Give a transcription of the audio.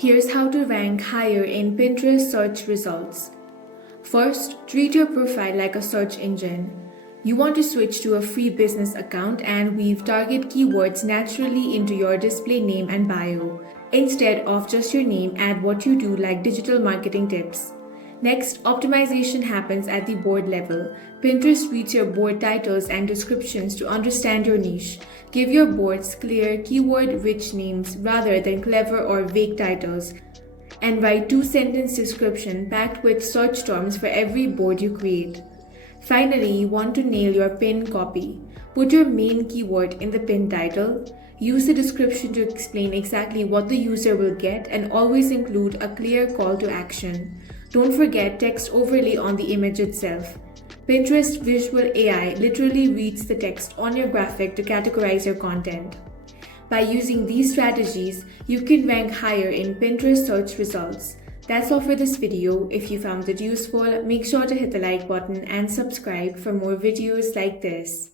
Here's how to rank higher in Pinterest search results. First, treat your profile like a search engine. You want to switch to a free business account and weave target keywords naturally into your display name and bio. Instead of just your name, add what you do like digital marketing tips. Next, optimization happens at the board level. Pinterest reads your board titles and descriptions to understand your niche. Give your boards clear, keyword-rich names rather than clever or vague titles. And write 2-sentence description packed with search terms for every board you create. Finally, you want to nail your pin copy. Put your main keyword in the pin title. Use the description to explain exactly what the user will get and always include a clear call to action. Don't forget text overlay on the image itself. Pinterest Visual AI literally reads the text on your graphic to categorize your content. By using these strategies, you can rank higher in Pinterest search results. That's all for this video. If you found it useful, make sure to hit the like button and subscribe for more videos like this.